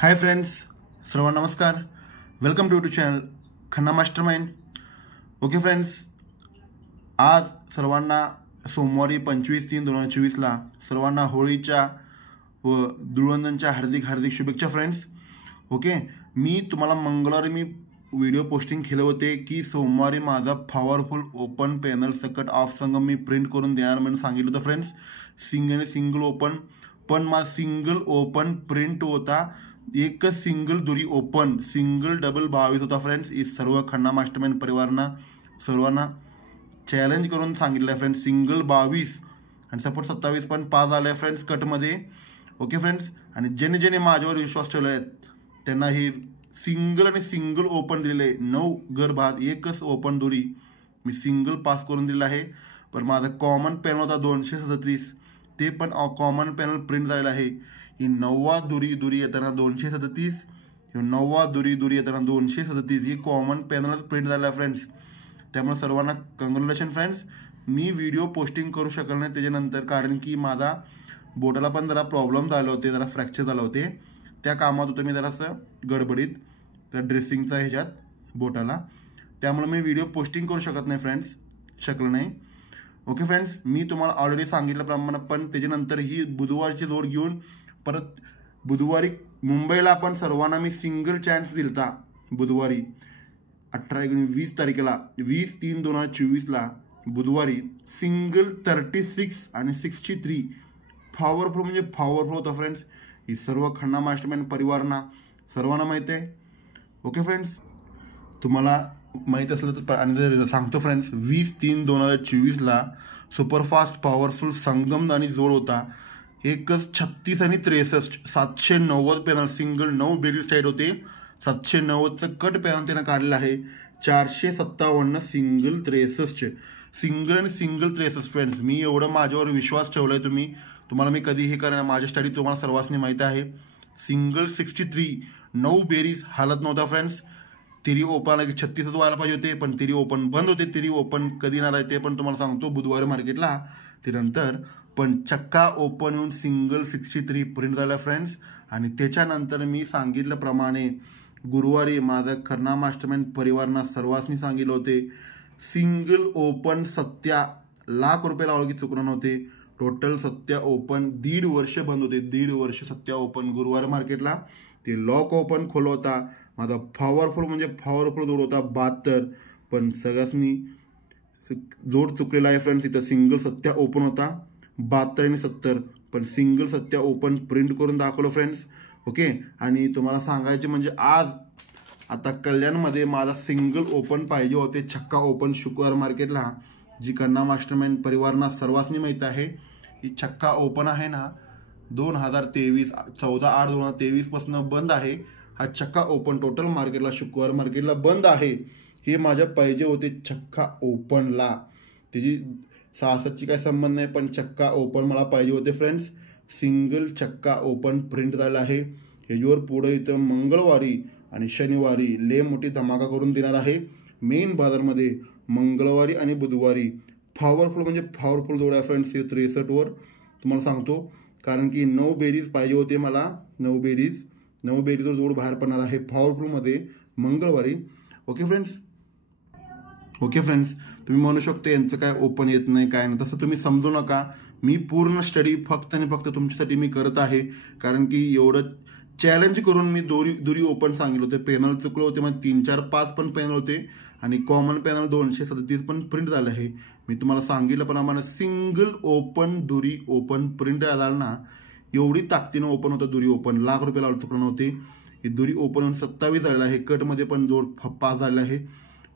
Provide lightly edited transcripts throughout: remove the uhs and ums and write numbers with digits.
हाय friends, सर्वांना नमस्कार. Welcome to channel Khanna mastermind. Okay friends, आज सर्वांना सोमवारी 25/3/2024 सर्वांना होळीच्या व धुळवंदनच्या हार्दिक हार्दिक शुभेच्छा फ्रेंड्स. ओके, मी तुम्हाला मंगळवारी व्हिडिओ पोस्टिंग केले होते की सोमवारी माझा पॉवरफुल ओपन पॅनल सकट ऑफ संगम मी प्रिंट करून देणार म्हणून सांगितलं होतं फ्रेंड्स. सिंगल ओपन, पण माझा सिंगल ओपन प्रिंट होता. एकच सिंगल दुरी ओपन, सिंगल डबल 22 होता फ्रेंड्स. ही सर्व खन्ना मास्टरमाइंड परिवारांना सर्वांना चॅलेंज करून सांगितलं आहे फ्रेंड्स. सिंगल 22 आणि सपोर्ट 27 पण पास आले फ्रेंड्स कटमध्ये. ओके फ्रेंड्स, आणि ज्याने माझ्यावर विश्वास ठेवला आहे त्यांना ही सिंगल आणि सिंगल ओपन दिलेले 9 गर्भात एकच ओपन दुरी मी सिंगल पास करून दिलेला आहे. पण माझा कॉमन पॅनल होता 237, ते पण कॉमन पॅनल प्रिंट झालेला आहे. ही 9वा दुरी येताना 237, 9वा दुरी येताना 237 ही कॉमन पॅनलच प्रिंट झालेला आहे फ्रेंड्स. त्यामुळे सर्वांना कॉंग्रॅच्युलेशन फ्रेंड्स. मी व्हिडिओ पोस्टिंग करू शकलो नाही त्याच्यानंतर, कारण की माझा बोटाला पण जरा प्रॉब्लेम झाले होते, जरा फ्रॅक्चर झाले होते. त्या कामात होतं मी जरासं गडबडीत त्या ड्रेसिंगचा ह्याच्यात बोटाला, त्यामुळे मी व्हिडिओ पोस्टिंग करू शकत नाही फ्रेंड्स, शकलो नाही. ओके फ्रेंड्स, मी तुम्हाला ऑलरेडी सांगितल्याप्रमाणे पण त्याच्यानंतर ही बुधवारची लोड घेऊन परत बुधवारी मुंबईला पण सर्वांना मी सिंगल चान्स दिलता. बुधवारी 18-20 तारखेला 20/3/2024 बुधवारी सिंगल 36 आणि 63 पॉवरफुल म्हणजे पॉवरफुल होता फ्रेंड्स. ही सर्व खन्ना मास्टरमाइंड परिवारांना सर्वांना माहिती आहे. ओके फ्रेंड्स, तुम्हाला माहीत असलं तर आणि सांगतो फ्रेंड्स, 20/3/2024 सुपरफास्ट पॉवरफुल संगम आणि जोड होता. एकच 36 आणि 63 790 पॅनल सिंगल 9 बेरीज टाईट होते. 790चं कट पॅनल त्यानं काढलेलं आहे. 457 सिंगल 63 सिंगल आणि सिंगल 63 फ्रेंड्स. मी एवढं माझ्यावर विश्वास ठेवलाय तुम्हाला मी कधी हे करणार. माझ्या स्टडी तुम्हाला सर्वांनी माहिती आहे. सिंगल 63 9 बेरीज हालत नव्हता फ्रेंड्स. तिरी ओपन 36च व्हायला पाहिजे होते, पण तिरी ओपन बंद होते. तिरी ओपन कधी येणार आहे ते पण तुम्हाला सांगतो बुधवारी मार्केटला. त्यानंतर पण चक्का ओपन येऊन सिंगल 63 प्रिंट झाला फ्रेंड्स. आणि त्याच्यानंतर मी सांगितल्याप्रमाणे गुरुवारी माझं खन्ना मास्टरमाइंड परिवारांना सर्वांनी सांगितलं होते सिंगल ओपन 70 लाख रुपये लावलं की चुकणार नव्हते. टोटल 70 ओपन 1.5 वर्ष बंद होते. 1.5 वर्ष 70 ओपन गुरुवार मार्केटला. ते लॉक ओपन खोल होता. माझा पॉवरफुल म्हणजे पॉवरफुल जोड होता 72, पण सगळ्यांनी जोड चुकलेला आहे फ्रेंड्स. इथं सिंगल 70 ओपन होता 72 आणि 70, पण सिंगल 70 ओपन प्रिंट करून दाखवलं फ्रेंड्स. ओके, आणि तुम्हाला सांगायचे म्हणजे आज आता कल्याणमध्ये माझा सिंगल ओपन पाहिजे होते छक्का ओपन शुक्रवार मार्केटला. जी खन्ना मास्टरमाइंड परिवारांना सर्वांनी माहीत आहे. ही छक्का ओपन आहे ना 2023 14/8/2023 पासून बंद आहे. हा छक्का ओपन टोटल मार्केटला शुक्रवार मार्केटला बंद आहे. हे माझ्या पाहिजे होते छक्का ओपनला. त्याची 66ची काही संबंध नाही, पण छक्का ओपन मला पाहिजे होते फ्रेंड्स. सिंगल छक्का ओपन प्रिंट झाला आहे. ह्याच्यावर पुढे इथं मंगळवारी आणि शनिवारी लय मोठी धमाका करून देणार आहे. मेन बाजारमध्ये मंगळवारी आणि बुधवारी पॉवरफुल म्हणजे पॉवरफुल जोड आहे फ्रेंड्स. हे 63वर तुम्हाला सांगतो, कारण की 9 बेरीज पाहिजे होते मला. 9 बेरीजवर जोड बाहेर पडणार आहे पॉवरफुलमध्ये मंगळवारी. ओके फ्रेंड्स, तुम्ही म्हणू शकता यांचं काय ओपन येत नाही काय नाही, तसं तुम्ही समजू नका. मी पूर्ण स्टडी फक्त आणि फक्त तुमच्यासाठी मी करत आहे, कारण की एवढं चॅलेंज करून मी दुरी ओपन सांगितलं होते. पॅनल चुकलं होते, मग 3, 4, 5 पण पॅनल होते आणि कॉमन पॅनल 237 पण प्रिंट झालं आहे. मी तुम्हाला सांगितल्याप्रमाणे सिंगल ओपन दुरी ओपन प्रिंट झाला ना, एवढी ताकदीनं ओपन होतं दुरी ओपन. लाख रुपये लावलं चुकलं नव्हते. हे दुरी ओपन 27 झालेलं आहे. कटमध्ये पण जोड पास झालेला आहे.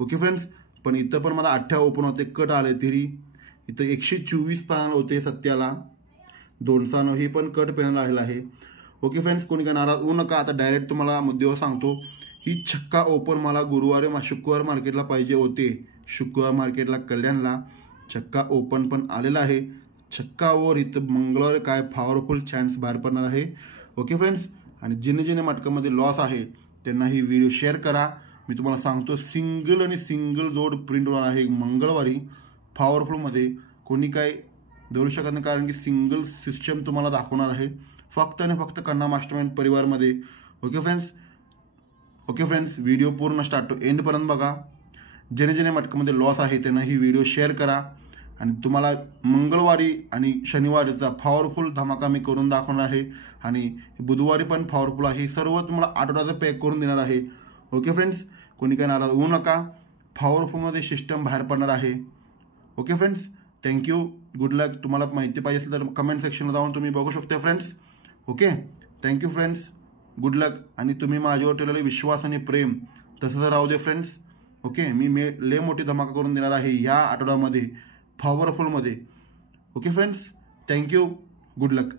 ओके फ्रेंड्स, पण इथं पण मला 18 ओपन होते, कट आले तिरी. इथं 124 पॅनल होते 70ला 209, हे पण कट पॅनल आलेला आहे. ओके फ्रेंड्स, कोणी काय नाराज होऊ नका. आता डायरेक्ट तुम्हाला मुद्द्यावर सांगतो. ही छक्का ओपन मला शुक्रवार मार्केटला पाहिजे होते. शुक्रवार मार्केटला कल्याणला छक्का ओपन पण आलेला आहे. छक्कावर इथं मंगळवार काय पॉवरफुल चान्स बाहेर पडणार आहे. ओके फ्रेंड्स, आणि जिने मटकामध्ये लॉस आहे त्यांना ही व्हिडिओ शेअर करा. मी तुम्हाला सांगतो सिंगल आणि सिंगल जोड प्रिंट होणार आहे मंगळवारी पॉवरफुलमध्ये. कोणी काय धरू शकत नाही, कारण की सिंगल सिस्टम तुम्हाला दाखवणार आहे फक्त आणि फक्त खन्ना मास्टरमाइंड परिवारमध्ये. ओके फ्रेंड्स, व्हिडिओ पूर्ण स्टार्ट टू एंडपर्यंत बघा. जेणे मटकामध्ये लॉस आहे त्यांना ही व्हिडिओ शेअर करा. आणि तुम्हाला मंगळवारी आणि शनिवारीचा पॉवरफुल धमाका मी करून दाखवणार आहे. आणि बुधवारी पण पॉवरफुल आहे. सर्व तुम्हाला आठवड्याचा पॅक करून देणार आहे. ओके फ्रेंड्स, कोणी काही नाराज होऊ नका. पॉवरफुलमध्ये सिस्टम बाहेर पडणार आहे. Okay friends, thank you. गुड लक. तुम्हाला माहिती पाहिजे असेल तर कमेंट सेक्शनला जाऊन तुम्ही बघू शकता friends. Okay, thank you friends. Good luck. आणि तुम्ही माझ्यावर ठेवलेले विश्वास आणि प्रेम तसंच राहू दे फ्रेंड्स. ओके, मी लय मोठी धमाका करून देणार आहे ह्या आठवड्यामध्ये पॉवरफुलमध्ये. Okay friends, thank you. गुड लक.